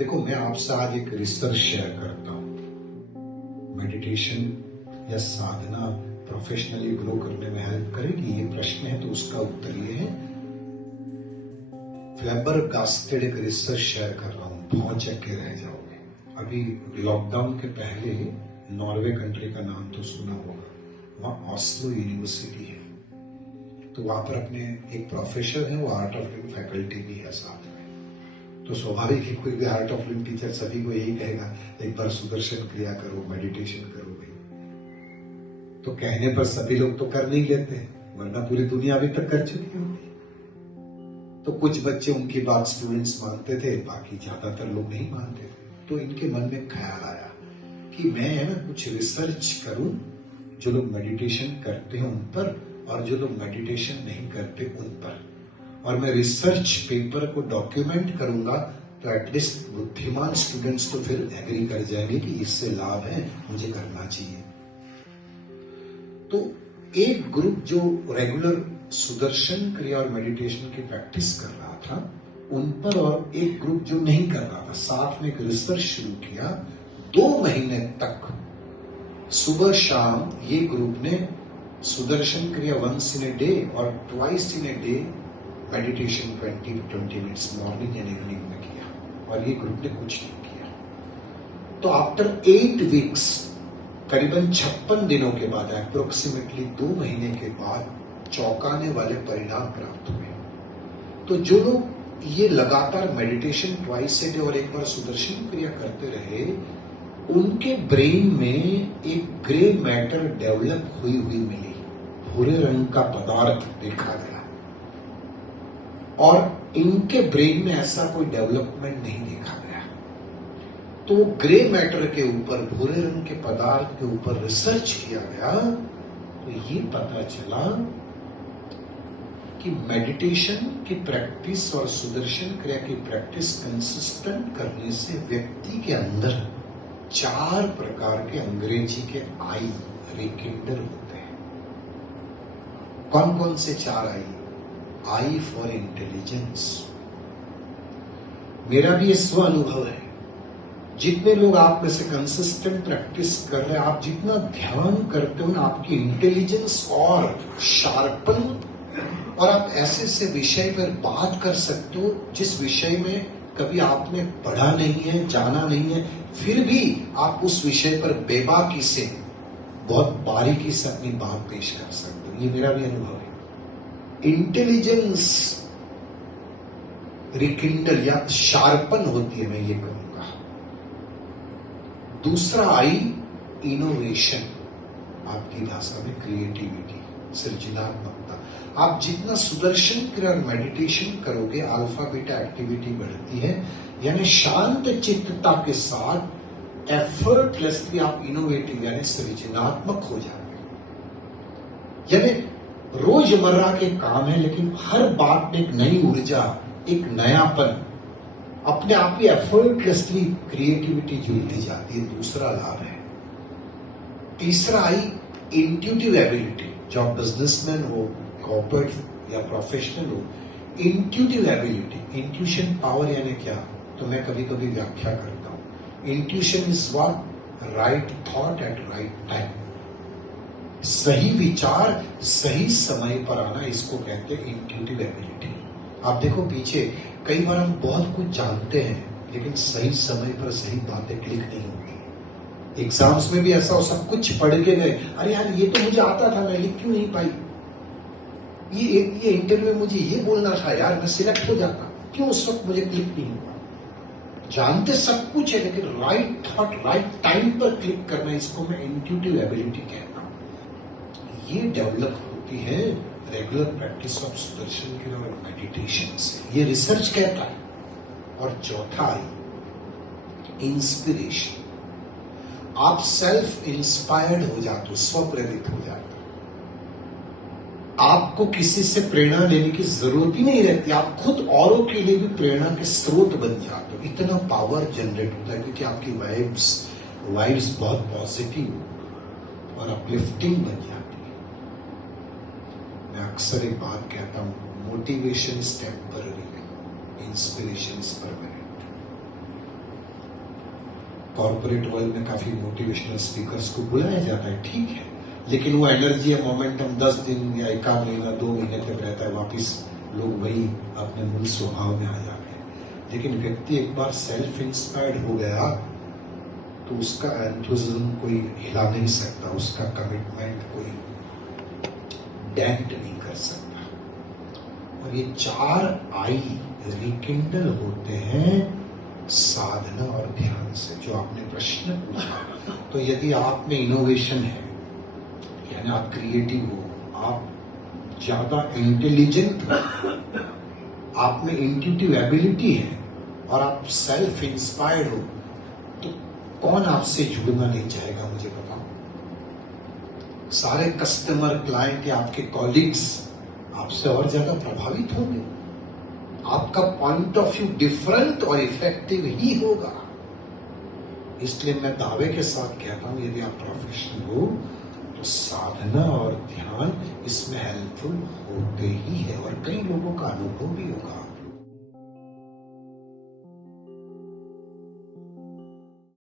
देखो, मैं आपसे आज एक रिसर्च शेयर करता हूं। मेडिटेशन या साधना प्रोफेशनली ग्रो करने में हेल्प करेगी, ये प्रश्न है, तो उसका उत्तर ये है। फ्लैबरगास्टेड एक रिसर्च शेयर कर रहा हूं, भौंच के रह जाओगे। अभी लॉकडाउन के पहले नॉर्वे कंट्री का नाम तो सुना होगा, वहां ऑस्लो यूनिवर्सिटी है। तो वहां पर अपने एक प्रोफेसर है, वो आर्ट ऑफ लिविंग फैकल्टी भी है साथ में। तो स्वाभाविक है, कोई भी आर्ट ऑफ लिविंग टीचर सभी को यही कहेगा, एक बार सुदर्शन क्रिया करो, मेडिटेशन करो भाई। तो कहने पर सभी लोग तो कर नहीं लेते, वरना पूरी दुनिया अभी तक कर चुकी होगी। तो कुछ बच्चे उनकी बात स्टूडेंट्स मानते थे, बाकी ज्यादातर लोग नहीं मानते थे। तो इनके मन में ख्याल आया कि मैं है ना कुछ रिसर्च करूं, जो लोग मेडिटेशन करते हैं उन पर, और जो लोग मेडिटेशन नहीं करते उन पर, और मैं रिसर्च पेपर को डॉक्यूमेंट करूंगा। तो एटलीस्ट बुद्धिमान स्टूडेंट्स तो फिर एग्री कर जाएंगे कि इससे लाभ है, मुझे करना चाहिए। तो एक ग्रुप जो रेगुलर सुदर्शन क्रिया और मेडिटेशन की प्रैक्टिस कर रहा था उन पर, और एक ग्रुप जो नहीं कर रहा था, साथ में एक रिसर्च शुरू किया। 2 महीने तक सुबह शाम ये ग्रुप ने सुदर्शन क्रिया वंस इन ए डे और twice in a day meditation 20 minutes morning and evening में किया, और ये ग्रुप ने कुछ नहीं किया। तो आफ्टर 8 वीक्स, करीबन 56 दिनों के बाद, अप्रोक्सीमेटली 2 महीने के बाद चौंकाने वाले परिणाम प्राप्त हुए। तो जो लोग ये लगातार मेडिटेशन ट्वाइस ए डे और एक बार सुदर्शन क्रिया करते रहे, उनके ब्रेन में एक ग्रे मैटर डेवलप हुई मिली, भूरे रंग का पदार्थ देखा गया। और इनके ब्रेन में ऐसा कोई डेवलपमेंट नहीं देखा गया। तो ग्रे मैटर के ऊपर, भूरे रंग के पदार्थ के ऊपर रिसर्च किया गया, तो ये पता चला कि मेडिटेशन की प्रैक्टिस और सुदर्शन क्रिया की प्रैक्टिस कंसिस्टेंट करने से व्यक्ति के अंदर 4 प्रकार के, अंग्रेजी के आई, रिकिंडर होते हैं। कौन कौन से 4 आई? I for intelligence. मेरा भी ये स्व अनुभव है। जितने लोग आप में से कंसिस्टेंट प्रैक्टिस कर रहे हैं, आप जितना ध्यान करते हो ना, आपकी इंटेलिजेंस और शार्पन, और आप ऐसे से विषय पर बात कर सकते हो जिस विषय में कभी आपने पढ़ा नहीं है, जाना नहीं है, फिर भी आप उस विषय पर बेबाकी से, बहुत बारीकी से अपनी बात पेश कर सकते हो। ये मेरा भी अनुभव है। इंटेलिजेंस रिकिंडल या शार्पन होती है, मैं ये कहूंगा। दूसरा आई, इनोवेशन, आपकी भाषा में क्रिएटिविटी, सृजनात्मकता। आप जितना सुदर्शन क्रिया और मेडिटेशन करोगे, अल्फा बीटा एक्टिविटी बढ़ती है, यानी शांत चित्तता के साथ एफर्टलेसली आप इनोवेटिव यानी सृजनात्मक हो जाओगे। यानी रोजमर्रा के काम है, लेकिन हर बात में एक नई ऊर्जा, एक नयापन, अपने आप ही एफर्टलेसली क्रिएटिविटी जुड़ती जाती है। दूसरा लाभ है। तीसरा आई, इंट्यूटिव एबिलिटी। जो आप बिजनेसमैन हो, कॉर्पोरेट या प्रोफेशनल हो, इंट्यूटिव एबिलिटी, इंट्यूशन पावर यानी क्या? तो मैं कभी कभी व्याख्या करता हूं। Intuition is what? Right thought at right time. सही विचार सही समय पर आना, इसको कहते हैं इंट्यूटिव एबिलिटी। आप देखो पीछे, कई बार हम बहुत कुछ जानते हैं, लेकिन सही समय पर सही बातें क्लिक नहीं होती। एग्जाम्स में भी ऐसा हो, सब कुछ पढ़ के गए, अरे यार ये तो मुझे आता था, मैं लिख क्यों नहीं पाई? ये इंटरव्यू में मुझे ये बोलना था यार, मैं सिलेक्ट हो जाता, क्यों उस वक्त मुझे क्लिक नहीं हुआ? जानते सब कुछ है, लेकिन राइट थॉट राइट टाइम पर क्लिक करना, इसको मैं इंट्यूटिव एबिलिटी कहता हूं। ये डेवलप होती है रेगुलर प्रैक्टिस ऑफ सुदर्शन क्रिया और मेडिटेशन से, ये रिसर्च कहता है। और चौथा आई, इंस्पिरेशन। आप सेल्फ इंस्पायर्ड हो जाते हो, स्वप्रेरित हो जाते हो। आपको किसी से प्रेरणा लेने की जरूरत ही नहीं रहती, आप खुद औरों के लिए भी प्रेरणा के स्रोत बन जाते हो। इतना पावर जनरेट होता है, क्योंकि आपकी वाइब्स बहुत पॉजिटिव और अपलिफ्टिंग बन जाती है। मैं अक्सर एक बात कहता हूं, motivation is temporary, inspiration is permanent. Corporate world में काफी मोटिवेशनल स्पीकर्स को बुलाया जाता है, ठीक है, लेकिन वो एनर्जी या मोमेंटम 10 दिन या 1 महीना 2 महीने तक रहता है, वापिस लोग वही अपने मूल स्वभाव में आ जाते हैं। लेकिन व्यक्ति एक बार सेल्फ इंस्पायर्ड हो गया तो उसका एंथुसिज्म कोई हिला नहीं सकता, उसका कमिटमेंट कोई डेंट नहीं कर सकता। और ये 4 आई रिकिंडल होते हैं साधना और ध्यान से। जो आपने प्रश्न पूछा, तो यदि आप में इनोवेशन है, यानी आप क्रिएटिव हो, आप ज्यादा इंटेलिजेंट हो, आप में इंट्यूटिव एबिलिटी है और आप सेल्फ इंस्पायर्ड हो, तो कौन आपसे जुड़ना नहीं चाहेगा, मुझे बताओ। सारे कस्टमर, क्लाइंट या आपके कॉलीग्स आपसे और ज्यादा प्रभावित होंगे। आपका पॉइंट ऑफ व्यू डिफरेंट और इफेक्टिव ही होगा। इसलिए मैं दावे के साथ कहता हूं, यदि आप प्रोफेशनल हो तो साधना और ध्यान इसमें हेल्पफुल होते ही है, और कई लोगों का अनुभव भी होगा।